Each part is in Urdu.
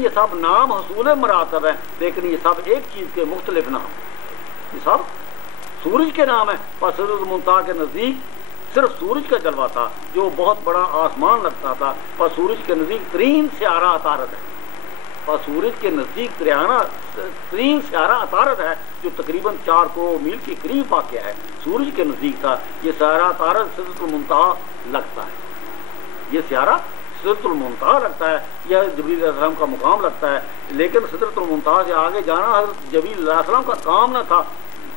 لیکن یہ سب نام حصول مراتب ہیں، لیکن یہ سب ایک چیز کے مختلف نام ہیں، یہ سب سورج کے نام ہیں۔ پر سدرۃ المنتہا کے نزدیک صرف سورج کا جلوہ تھا جو بہت بڑا آسمان لگتا تھا، پر سورج کے نزدیک ترین سیارہ عطارد ہے، پر سورج کے نزدیک ترین سیارہ عطارد ہے جو تقریباً 4 کروڑ میل کے قریب واقع ہے، سورج کے نزدیک تھا۔ یہ سیارہ عطارد سدرۃ المنتہا لگتا ہے، یہ سیارہ سدرۃ المنتہا لگتا ہے، یہ جبریل علیہ السلام کا مقام لگتا ہے، لیکن سدرۃ المنتہا سے آگے جانا حضرت جبریل علیہ السلام کا کام نہ تھا،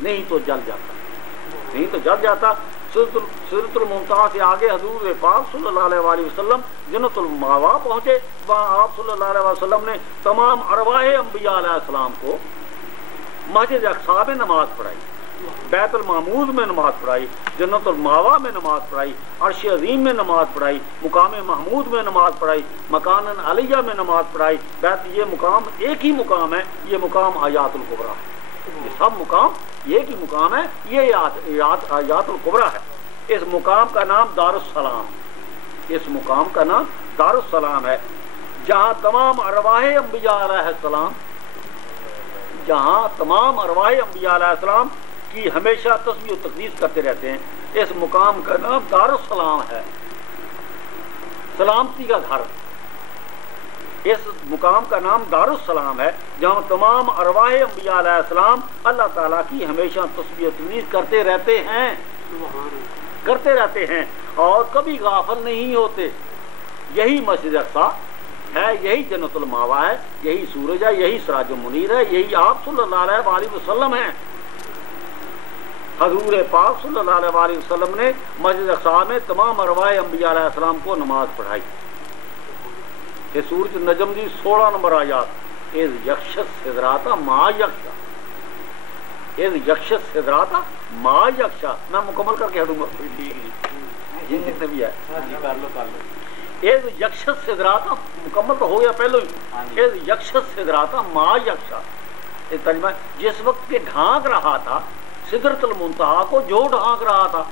نہیں تو جل جاتا۔ سدرۃ المنتہا سے آگے حضور پاک صلی اللہ علیہ وآلہ وسلم جنت المأوا پہنچے، وہاں آپ صلی اللہ علیہ وسلم نے تمام ارواح انبیاء علیہ السلام کو مسجد اقصی میں نماز پڑھائی، بیت المعمود میں نماز پڑھائی، جنت المأوا میں نماز پڑھائی، عرش عظیم میں نماز پڑھائی، مقام محمود میں نماز پڑھائی، مکان علیہ میں نماز پڑھائی۔ یہ مقام ایک ہی مقام ہے، یہ مقام آیات الکبریٰ ہے، یہ سب مقام ایک ہی مقام ہے، یہ آیات الکبریٰ ہے۔ اس مقام کا نام دارالسلام، اس مقام کا نام دارالسلام ہے، جہاں تمام ارواح انبیاء علیہ السلام، جہاں تمام ارواح انبیاء علیہ السلام کی ہمیشہ تسبیح و تقدیس کرتے رہتے ہیں۔ اس مقام کا نام دارالسلام ہے، سلامتی کا گھر۔ اس مقام کا نام دارالسلام ہے جہاں تمام ارواح انبیاء علیہ السلام اللہ تعالیٰ کی ہمیشہ تسبیح و تقدیس کرتے رہتے ہیں اور کبھی غافل نہیں ہوتے۔ یہی مسجد اقصی ہے، یہی جنت المأوا ہے، یہی سورج ہے، یہی سراج منیر ہے، یہی آپ صلی اللہ علیہ وآلہ وسلم ہیں۔ حضور پاک صلی اللہ علیہ وآلہ وسلم نے مسجد اقصی میں تمام ارواح انبیاء علیہ السلام کو نماز پڑھائی۔ یہ سورج نجم دی 16 نمبر آیات، اذ یغشی السدرۃ ما یغشی، اذ یغشی السدرۃ ما یغشی، میں مکمل کر کے ہٹوں گا جن جتنے بھی ہے۔ اذ یغشی السدرۃ مکمل تو ہو گیا پہلو ہی، اذ یغشی السدرۃ ما یغشی، یہ ترجمہ جس وقت کے ڈھانک رہا تھا سدرۃ المنتہا کو، جو ڈھانک رہا تھا،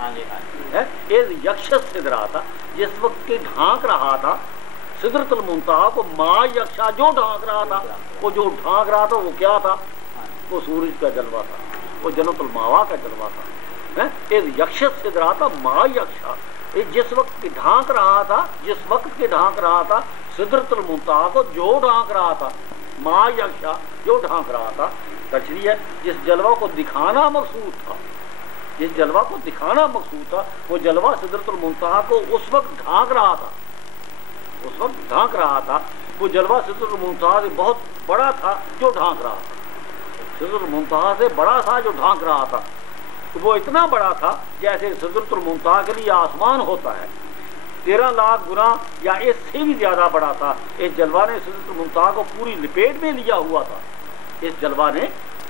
اذ یغشی السدرۃ جس وقت کے ڈھانک رہا تھا سدرۃ المنتہا کو، ما یغشی جو ڈھانک رہا تھا، وہ جو ڈھانک رہا تھا وہ کیا تھا؟ وہ سورج کا جلوہ تھا، وہ جنت المأوا کا جلوہ تھا۔ اذ یغشی السدرۃ ما یغشی، جس وقت کے ڈھانک رہا تھا، جس وقت کے ڈھانک رہا تھا سدرۃ المنتہا کو، جو ڈھانک رہا تھا، ما یغشی جو ڈھانک رہا تھا۔ تشریح ہے جس جلوہ کو دکھانا مقصود تھا، جس جلوہ کو دکھانا مقصود تھا، وہ جلوہ سدرۃ المنتہا کو اس وقت ڈھانک رہا تھا، اس وقت ڈھانک رہا تھا۔ وہ جلوہ سدرۃ المنتہا سے بہت بڑا تھا جو ڈھانک رہا تھا، سدرۃ المنتہا سے بڑا تھا جو ڈھانک رہا تھا۔ وہ اتنا بڑا تھا جیسے سدرۃ المنتہا کے لیے آسمان ہوتا ہے، 13 لاکھ گنا یا اس سے بھی زیادہ بڑا تھا۔ اس جلوہ نے سدرۃ المنتہا کو پوری لپیٹ میں لیا ہوا تھا، اس جلوہ نے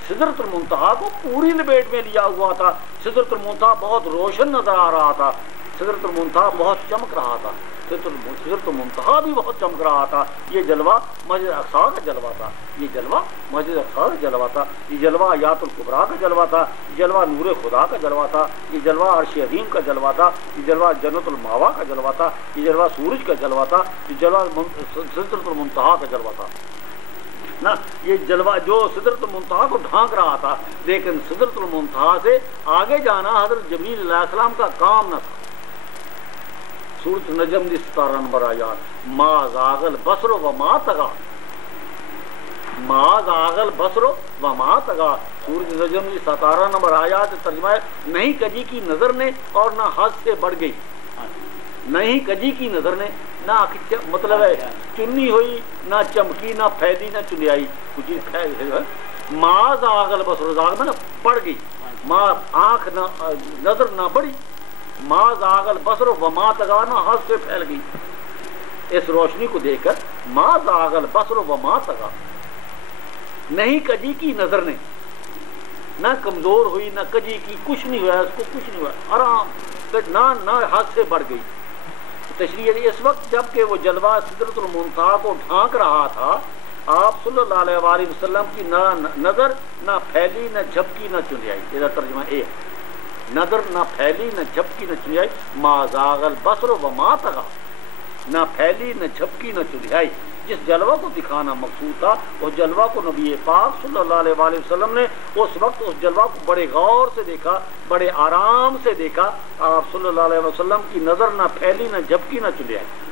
سدرۃ المنتہا کو پوری لپیٹ میں لیا ہوا تھا۔ سدرۃ المنتہا بہت روشن نظر آ رہا تھا، سدرۃ المنتہا بہت چمک رہا تھا، سدرۃ المنتہا بھی بہت چمک رہا تھا۔ یہ جلوہ مسجد اقصی کا جلوہ تھا، یہ جلوہ مسجد اقصی کا جلوہ تھا، یہ جلوہ آیات الکبریٰ کا جلوہ تھا، یہ جلوہ نور خدا کا جلوہ تھا، یہ جلوہ عرش عظیم کا جلوہ تھا، یہ جلوہ جنت المأوا کا جلوہ تھا، یہ جلوہ سورج کا جلوہ تھا، یہ جلوہ سدرۃ المنتہا کا جلوہ تھا نا۔ یہ جلوہ جو سدرۃ المنتہا کو ڈھانک رہا تھا، لیکن سدرۃ المنتہا سے آگے جانا حضرت جبریل علیہ السلام کا کام نہ تھا۔ سورۃ نجم دی 17 نمبر آیات، ما زاغ البصر وما طغی، ما زاغ البصر وما طغی، سورۃ نجم دی 17 نمبر آیات ترجمہ ہے نہیں کجی کی نظر نے اور نہ حد سے بڑھ گئی، نہیں کجی کی نظر نے نہ مطلب ہے چنی ہوئی، نہ چمکی، نہ پھیلی، نہ چنیائی، کچھ چیز پھیل۔ ما زاغ البصر، زاغ میں نہ بڑھ گئی، ما آنکھ نہ نظر نہ بڑھی، ما زاغ البصر وما طغی نہ حد سے پھیل گئی۔ اس روشنی کو دیکھ کر ما زاغ البصر وما طغی، نہیں کجی کی نظر نے، نہ کمزور ہوئی نہ کجی کی، کچھ نہیں ہوا اس کو، کچھ نہیں ہوا، آرام، نہ حد سے بڑھ گئی۔ تشریح اس وقت جب کہ وہ جلوہ سدرۃ المنتہا کو ڈھانک رہا تھا، آپ صلی اللہ علیہ وآلہ وسلم کی نہ نظر نہ پھیلی نہ جھپکی نہ چنیائی، یہ ترجمہ ایک، نظر نہ پھیلی نہ جھپکی نہ چنیائی، ما زاغ البصر وما طغی، نہ پھیلی نہ جھپکی نہ چنیائی، جس جلوہ کو دکھانا مقصود تھا اس جلوہ کو نبی پاک صلی اللہ علیہ وآلہ وسلم نے اس وقت اس جلوہ کو بڑے غور سے دیکھا، بڑے آرام سے دیکھا. آپ صلی اللہ علیہ وسلم کی نظر نہ پھیلی نہ جھپکی نہ چلی آئی،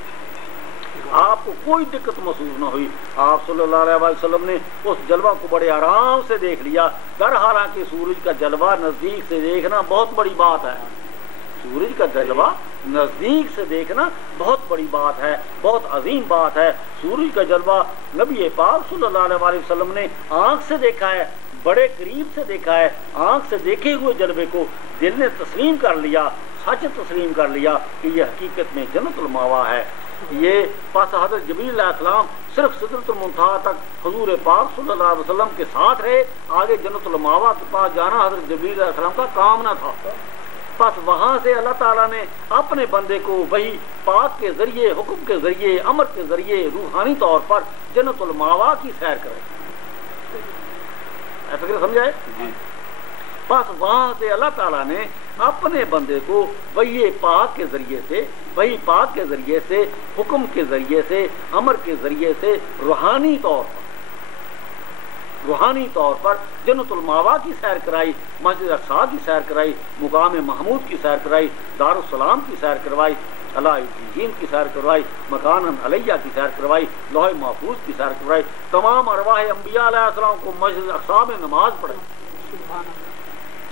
آپ کو کوئی دقت محسوس نہ ہوئی. آپ صلی اللہ علیہ وسلم نے اس جلوہ کو بڑے آرام سے دیکھ لیا. در حالانکہ سورج کا جلوہ نزدیک سے دیکھنا بہت بڑی بات ہے، سورج کا جلوہ نزدیک سے دیکھنا بہت بڑی بات ہے، بہت عظیم بات ہے. سورج کا جلوہ نبی پاک صلی اللہ علیہ وسلم نے آنکھ سے دیکھا ہے، بڑے قریب سے دیکھا ہے. آنکھ سے دیکھے ہوئے جلوے کو دل نے تسلیم کر لیا، سچ تسلیم کر لیا کہ یہ حقیقت میں جنت الماوا ہے. یہ پس حضرت جبریل علیہ السلام صرف سدرۃ المنتہا تک حضور پاک صلی اللہ علیہ وسلم کے ساتھ رہے، آگے جنت الماوا کے پاس جانا حضرت جبریل علیہ السلام کا کام نہ تھا. پس وہاں سے اللہ تعالیٰ نے اپنے بندے کو وہی پاک کے ذریعے، حکم کے ذریعے، امر کے ذریعے روحانی طور پر جنت الماوا کی سیر کرائی. فکر سمجھائے؟ پس وہاں سے اللہ تعالیٰ نے اپنے بندے کو وہی پاک کے ذریعے سے، وہی پاک کے ذریعے سے، حکم کے ذریعے سے، امر کے ذریعے سے روحانی طور پر جنت الماوا کی سیر کرائی، مسجد اقصی کی سیر کرائی، مقام محمود کی سیر کرائی، دارالسلام کی سیر کروائی، علی الجین کی سیر کروائی، مکان علیہ کی سیر کروائی، لوح محفوظ کی سیر کروائی. تمام ارواح انبیاء علیہ السلام کو مسجد اقصی میں نماز پڑھائی.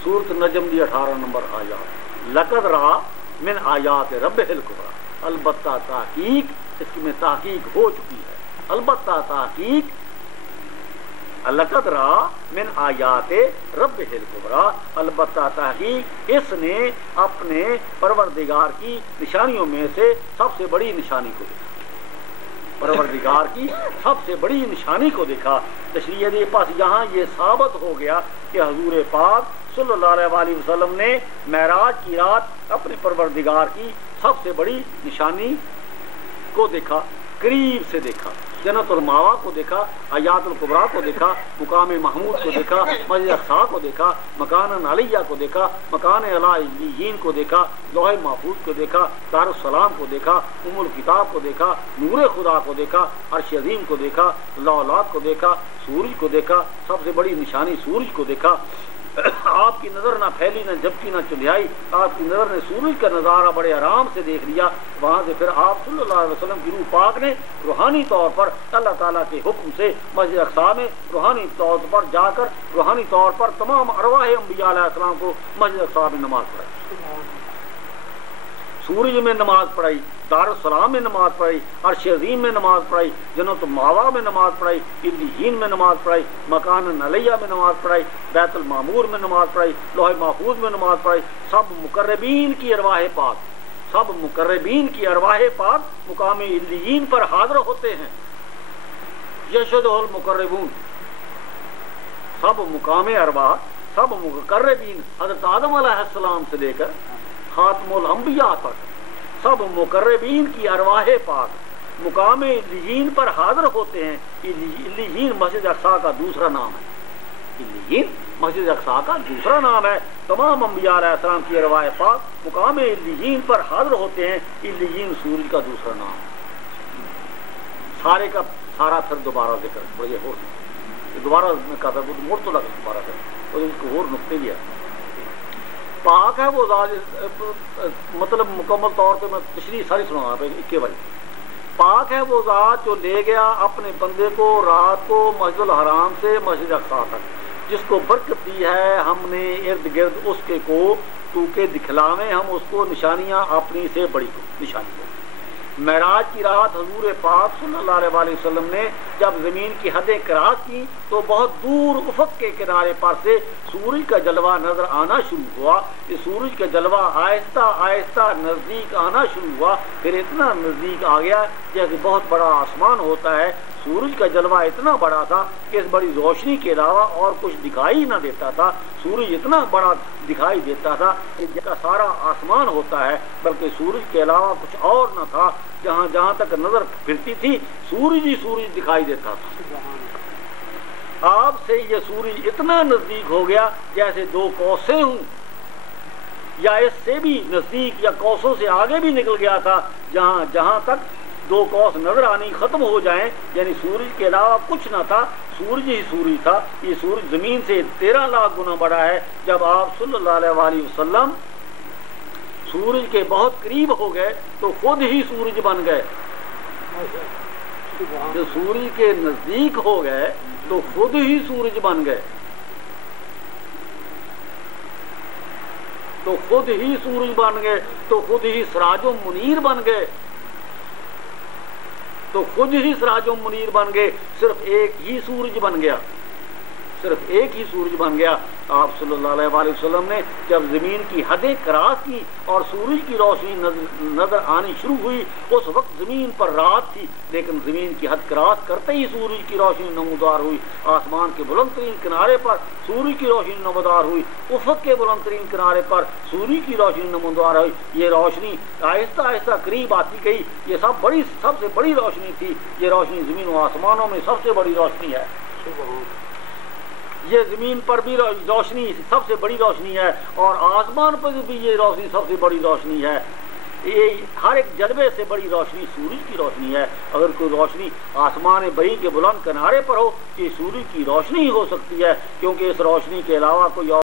سورۃ نجم دی 18 نمبر آیات. لقد را من آیات ربہ الکبریٰ، البتہ تحقیق اس میں تحقیق ہو چکی ہے، البتہ تحقیق لقد را من آیات ربہ الکبریٰ، البتہ تحقیق اس نے اپنے پروردگار کی نشانیوں میں سے سب سے بڑی نشانی کو دیکھا، پروردگار کی سب سے بڑی نشانی کو دیکھا. تشریح دے پاس یہاں یہ ثابت ہو گیا کہ حضور پاک صلی اللہ علیہ وآلہ وسلم نے معراج کی رات اپنے پروردگار کی سب سے بڑی نشانی کو دیکھا، قریب سے دیکھا. جنت الماوا کو دیکھا، آیات الکبریٰ کو دیکھا، مقام محمود کو دیکھا، مسجد اقصی کو دیکھا، مکان علیہ کو دیکھا، مکان علی الجین کو دیکھا، لوح محفوظ کو دیکھا، دارالسلام کو دیکھا، ام الکتاب کو دیکھا، نور خدا کو دیکھا، عرش عظیم کو دیکھا، لولاک کو دیکھا، سورج کو دیکھا، سب سے بڑی نشانی سورج کو دیکھا. آپ کی نظر نہ پھیلی نہ جھپکی نہ چلیائی، آپ کی نظر نے سورج کا نظارہ بڑے آرام سے دیکھ لیا. وہاں سے پھر آپ صلی اللہ علیہ وسلم کی روح پاک نے روحانی طور پر اللہ تعالیٰ کے حکم سے مسجد اقصی میں روحانی طور پر جا کر روحانی طور پر تمام ارواح انبیاء علیہ السلام کو مسجد اقصی میں نماز پڑھائی، سورج میں نماز پڑھائی، دارالسلام میں نماز پڑھائی، عرش عظیم میں نماز پڑھائی، جنت الماوا میں نماز پڑھائی، علیین میں نماز پڑھائی، مکان علیہ میں نماز پڑھائی، بیت المعمور میں نماز پڑھائی، لوح محفوظ میں نماز پڑھائی. سب مقربین کی ارواح پاک، سب مقربین کی ارواح پاک مقام علیین پر حاضر ہوتے ہیں. یشہدہ المقربون، سب مقام ارواح، سب مقربین حضرت آدم علیہ السلام سے لے کر خاتم الانبیاء تک سب مقربین کی ارواح پاک مقام علیین پر حاضر ہوتے ہیں. علیین مسجد اقصی کا دوسرا نام ہے، علیین مسجد اقصی کا دوسرا نام ہے. تمام انبیاء علیہ السلام کی ارواح پاک مقام علیین پر حاضر ہوتے ہیں. علیین سورج کا دوسرا نام ہے. سارے کا سارا پھر دوبارہ ذکر بڑے ہو دوبارہ میں کہا تھا مڑ تو لگا دوبارہ اور اس کو اور نقطے بھی ہے. پاک ہے وہ ذات، مطلب مکمل طور پہ میں تشریح ساری سنا پہ اکے باری. پاک ہے وہ ذات جو لے گیا اپنے بندے کو رات کو مسجد الحرام سے مسجد اقصی تک، جس کو برکت دی ہے ہم نے ارد گرد اس کے کو تو کے دکھلاویں ہم اس کو نشانیاں اپنی سے بڑی کو نشانی کو. معراج کی رات حضور پاک صلی اللہ علیہ وآلہ وسلم نے جب زمین کی حدیں کراس کی تو بہت دور افق کے کنارے پر سے سورج کا جلوہ نظر آنا شروع ہوا. یہ سورج کا جلوہ آہستہ آہستہ نزدیک آنا شروع ہوا، پھر اتنا نزدیک آ گیا جیسے بہت بڑا آسمان ہوتا ہے. سورج کا جلوہ اتنا بڑا تھا کہ اس بڑی روشنی کے علاوہ اور کچھ دکھائی نہ دیتا تھا. سورج اتنا بڑا دکھائی دیتا تھا کہ جیسا سارا آسمان ہوتا ہے، بلکہ سورج کے علاوہ کچھ اور نہ تھا. جہاں جہاں تک نظر پھرتی تھی سورج ہی سورج دکھائی دیتا تھا. آپ سے یہ سورج اتنا نزدیک ہو گیا جیسے دو کوسیں ہوں، یا اس سے بھی نزدیک یا کوسوں سے آگے بھی نکل گیا تھا. جہاں جہاں تک دو قوس نظر آنی ختم ہو جائیں، یعنی سورج کے علاوہ کچھ نہ تھا، سورج ہی سورج تھا۔ یہ سورج زمین سے 13 لاکھ گنا بڑا ہے۔ جب آپ صلی اللہ علیہ وآلہ وسلم سورج کے بہت قریب ہو گئے تو خود ہی سورج بن گئے۔ جو سورج کے نزدیک ہو گئے تو خود ہی سورج بن گئے، تو خود ہی سورج بن گئے، تو خود ہی سراج و منیر بن گئے، تو خود ہی سراج و منیر بن گئے۔ صرف ایک ہی سورج بن گیا، صرف ایک ہی سورج بن گیا۔ آپ صلی اللہ علیہ وآلہ وسلم نے جب زمین کی حدیں کراس کی اور سورج کی روشنی نظر آنی شروع ہوئی، اس وقت زمین پر رات تھی، لیکن زمین کی حد کراس کرتے ہی سورج کی روشنی نمودار ہوئی۔ آسمان کے بلند ترین کنارے پر سورج کی روشنی نمودار ہوئی، افق کے بلند ترین کنارے پر سورج کی روشنی نمودار ہوئی۔ یہ روشنی آہستہ آہستہ قریب آتی گئی۔ یہ سب سے بڑی روشنی تھی۔ یہ روشنی زمین و آسمانوں میں سب سے بڑی روشنی ہے۔ یہ زمین پر بھی روشنی سب سے بڑی روشنی ہے، اور آسمان پر بھی یہ روشنی سب سے بڑی روشنی ہے۔ یہ ہر ایک جلوے سے بڑی روشنی سورج کی روشنی ہے۔ اگر کوئی روشنی آسمان بری کے بلند کنارے پر ہو، یہ سورج کی روشنی ہی ہو سکتی ہے، کیونکہ اس روشنی کے علاوہ کوئی اور